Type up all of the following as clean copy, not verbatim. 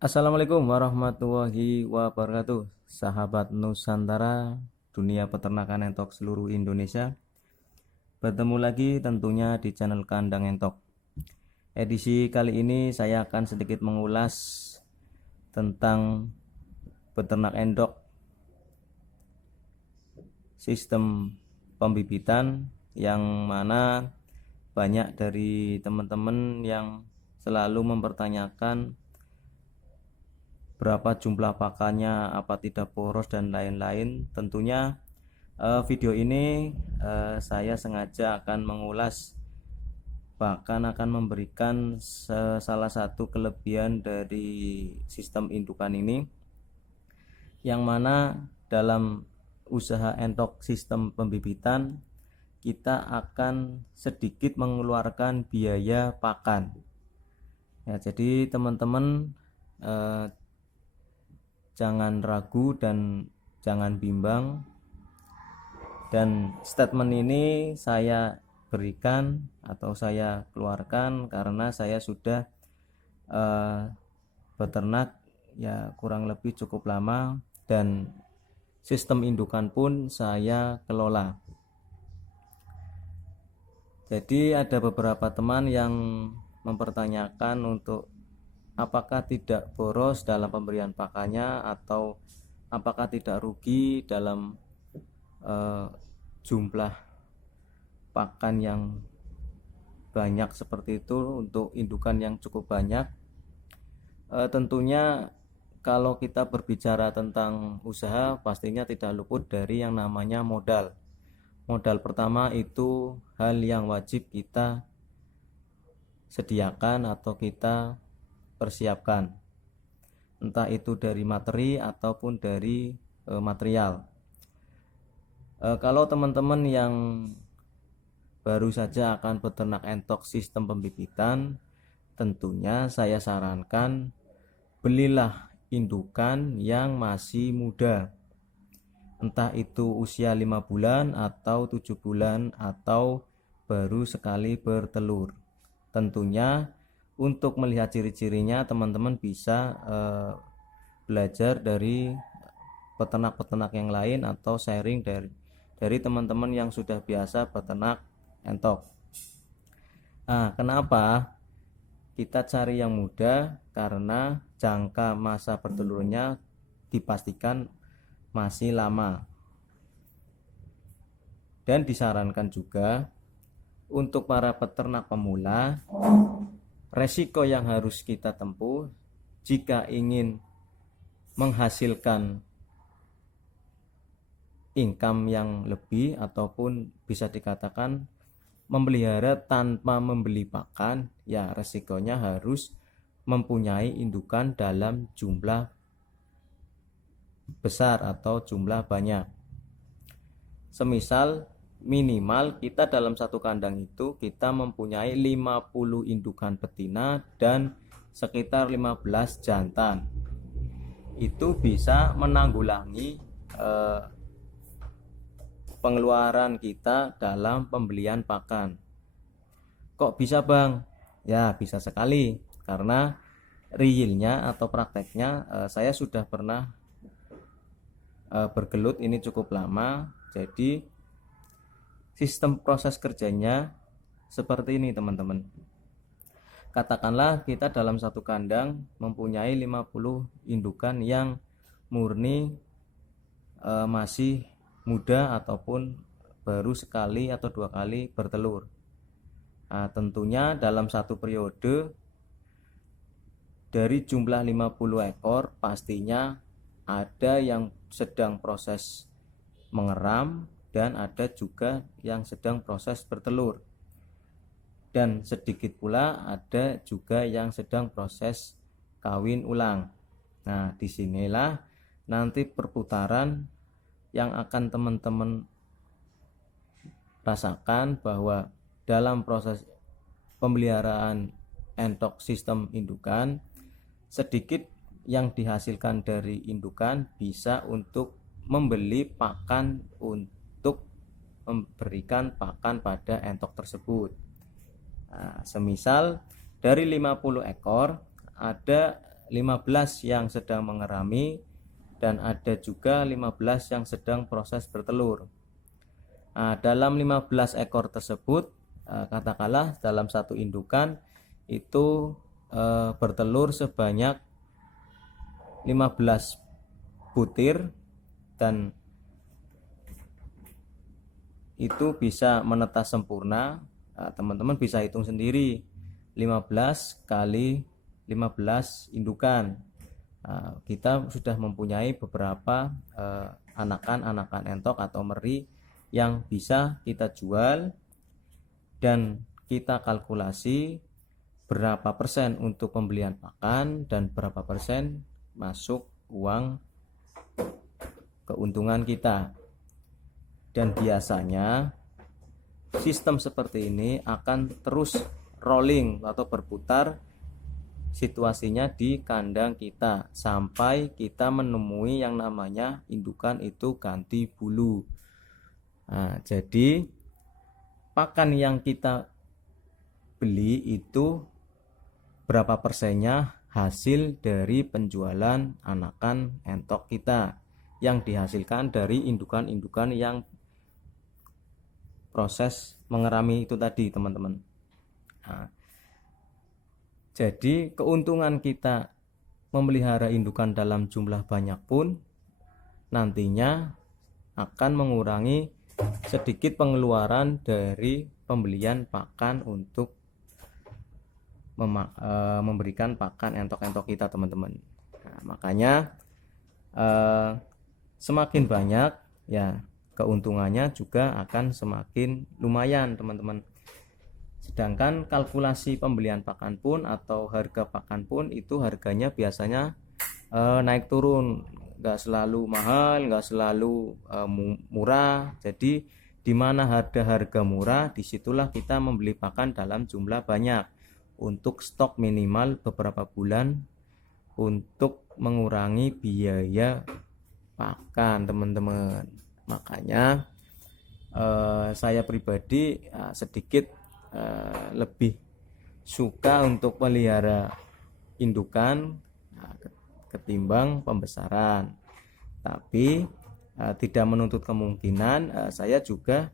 Assalamualaikum warahmatullahi wabarakatuh, sahabat Nusantara, dunia peternakan entok seluruh Indonesia. Bertemu lagi tentunya di channel Kandang Entok. Edisi kali ini saya akan sedikit mengulas tentang peternak endok, sistem pembibitan, yang mana banyak dari teman-teman yang selalu mempertanyakan berapa jumlah pakannya, apa tidak boros dan lain-lain. Tentunya video ini saya sengaja akan mengulas, bahkan akan memberikan salah satu kelebihan dari sistem indukan ini, yang mana dalam usaha entok sistem pembibitan kita akan sedikit mengeluarkan biaya pakan. Ya, jadi teman-teman jangan ragu dan jangan bimbang, dan statement ini saya berikan atau saya keluarkan karena saya sudah beternak ya kurang lebih cukup lama, dan sistem indukan pun saya kelola. Jadi ada beberapa teman yang mempertanyakan untuk apakah tidak boros dalam pemberian pakannya, atau apakah tidak rugi dalam jumlah pakan yang banyak seperti itu untuk indukan yang cukup banyak. Tentunya kalau kita berbicara tentang usaha, pastinya tidak luput dari yang namanya modal. Modal pertama itu hal yang wajib kita sediakan atau kita persiapkan, entah itu dari materi ataupun dari material. Kalau teman-teman yang baru saja akan beternak entok sistem pembibitan, tentunya saya sarankan belilah indukan yang masih muda, entah itu usia 5 bulan atau 7 bulan atau baru sekali bertelur. Tentunya untuk melihat ciri-cirinya teman-teman bisa belajar dari peternak-peternak yang lain atau sharing dari teman-teman yang sudah biasa beternak entok. Nah, kenapa kita cari yang muda? Karena jangka masa bertelurnya dipastikan masih lama, dan disarankan juga untuk para peternak pemula, resiko yang harus kita tempuh jika ingin menghasilkan income yang lebih, ataupun bisa dikatakan memelihara tanpa membeli pakan, ya resikonya harus mempunyai indukan dalam jumlah besar atau jumlah banyak. Semisal minimal kita dalam satu kandang itu kita mempunyai 50 indukan betina dan sekitar 15 jantan. Itu bisa menanggulangi pengeluaran kita dalam pembelian pakan. Kok bisa bang? Ya bisa sekali, karena realnya atau prakteknya saya sudah pernah bergelut ini cukup lama. Jadi sistem proses kerjanya seperti ini teman-teman. Katakanlah kita dalam satu kandang mempunyai 50 indukan yang murni masih muda ataupun baru sekali atau 2 kali bertelur. Nah, tentunya dalam satu periode dari jumlah 50 ekor pastinya ada yang sedang proses mengeram dan ada juga yang sedang proses bertelur, dan sedikit pula ada juga yang sedang proses kawin ulang. Nah, disinilah nanti perputaran yang akan teman-teman rasakan, bahwa dalam proses pemeliharaan entok sistem indukan, sedikit yang dihasilkan dari indukan bisa untuk membeli pakan untuk memberikan pakan pada entok tersebut. Nah, semisal dari 50 ekor ada 15 yang sedang mengerami, dan ada juga 15 yang sedang proses bertelur. Nah, dalam 15 ekor tersebut, katakanlah dalam satu indukan itu bertelur sebanyak 15 butir, dan itu bisa menetas sempurna. Teman-teman bisa hitung sendiri, 15 kali 15 indukan. Kita sudah mempunyai beberapa anakan entok atau meri yang bisa kita jual, dan kita kalkulasi berapa persen untuk pembelian pakan dan berapa persen masuk uang keuntungan kita. Dan biasanya sistem seperti ini akan terus rolling atau berputar situasinya di kandang kita sampai kita menemui yang namanya indukan itu ganti bulu. Nah, jadi pakan yang kita beli itu berapa persennya hasil dari penjualan anakan entok kita yang dihasilkan dari indukan-indukan yang proses mengerami itu tadi, teman-teman. Nah, jadi keuntungan kita memelihara indukan dalam jumlah banyak pun nantinya akan mengurangi sedikit pengeluaran dari pembelian pakan untuk memberikan pakan entok-entok kita, teman-teman. Nah, makanya semakin banyak ya keuntungannya juga akan semakin lumayan, teman-teman. Sedangkan kalkulasi pembelian pakan pun atau harga pakan pun itu harganya biasanya naik turun, nggak selalu mahal, nggak selalu murah. Jadi di mana harga murah, disitulah kita membeli pakan dalam jumlah banyak untuk stok minimal beberapa bulan untuk mengurangi biaya pakan, teman-teman. Makanya saya pribadi sedikit lebih suka untuk melihara indukan ketimbang pembesaran. Tapi tidak menuntut kemungkinan saya juga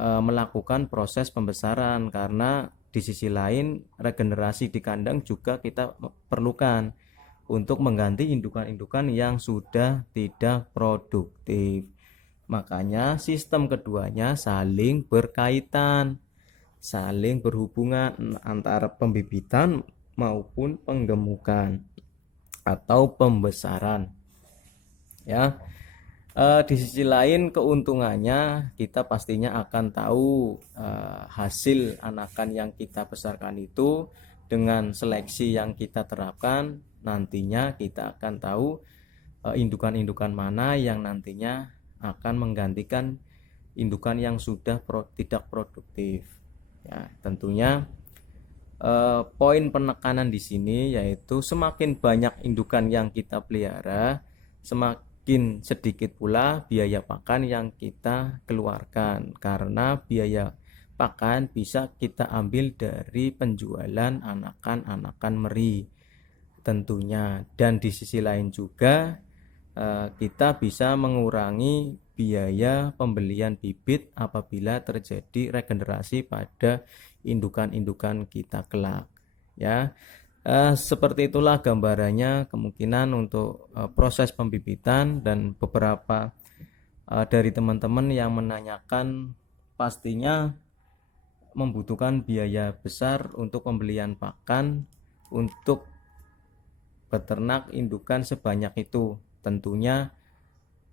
melakukan proses pembesaran, karena di sisi lain regenerasi di kandang juga kita perlukan untuk mengganti indukan-indukan yang sudah tidak produktif. Makanya sistem keduanya saling berkaitan, saling berhubungan antara pembibitan maupun penggemukan atau pembesaran. Ya, di sisi lain keuntungannya kita pastinya akan tahu hasil anakan yang kita besarkan itu dengan seleksi yang kita terapkan. Nantinya kita akan tahu indukan-indukan mana yang nantinya akan menggantikan indukan yang sudah tidak produktif. Ya, tentunya poin penekanan di sini yaitu semakin banyak indukan yang kita pelihara, semakin sedikit pula biaya pakan yang kita keluarkan, karena biaya pakan bisa kita ambil dari penjualan anakan-anakan meri tentunya. Dan di sisi lain juga kita bisa mengurangi biaya pembelian bibit apabila terjadi regenerasi pada indukan-indukan kita kelak, ya. Seperti itulah gambarannya kemungkinan untuk proses pembibitan. Dan beberapa dari teman-teman yang menanyakan pastinya membutuhkan biaya besar untuk pembelian pakan untuk beternak indukan sebanyak itu. Tentunya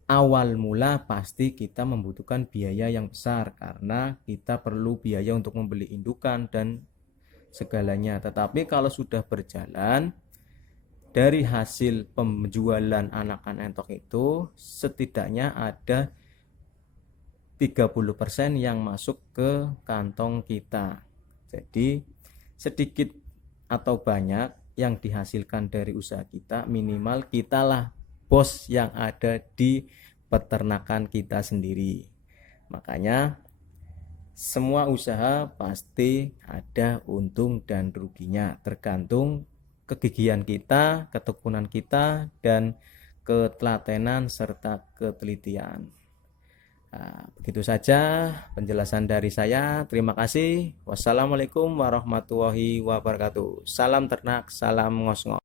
awal mula pasti kita membutuhkan biaya yang besar karena kita perlu biaya untuk membeli indukan dan segalanya. Tetapi kalau sudah berjalan, dari hasil penjualan anakan entok itu setidaknya ada 30% yang masuk ke kantong kita. Jadi sedikit atau banyak yang dihasilkan dari usaha kita, minimal kitalah bos yang ada di peternakan kita sendiri. Makanya semua usaha pasti ada untung dan ruginya, tergantung kegigihan kita, ketekunan kita, dan ketelatenan serta ketelitian. Nah, begitu saja penjelasan dari saya. Terima kasih. Wassalamualaikum warahmatullahi wabarakatuh. Salam ternak, salam ngos-ngos.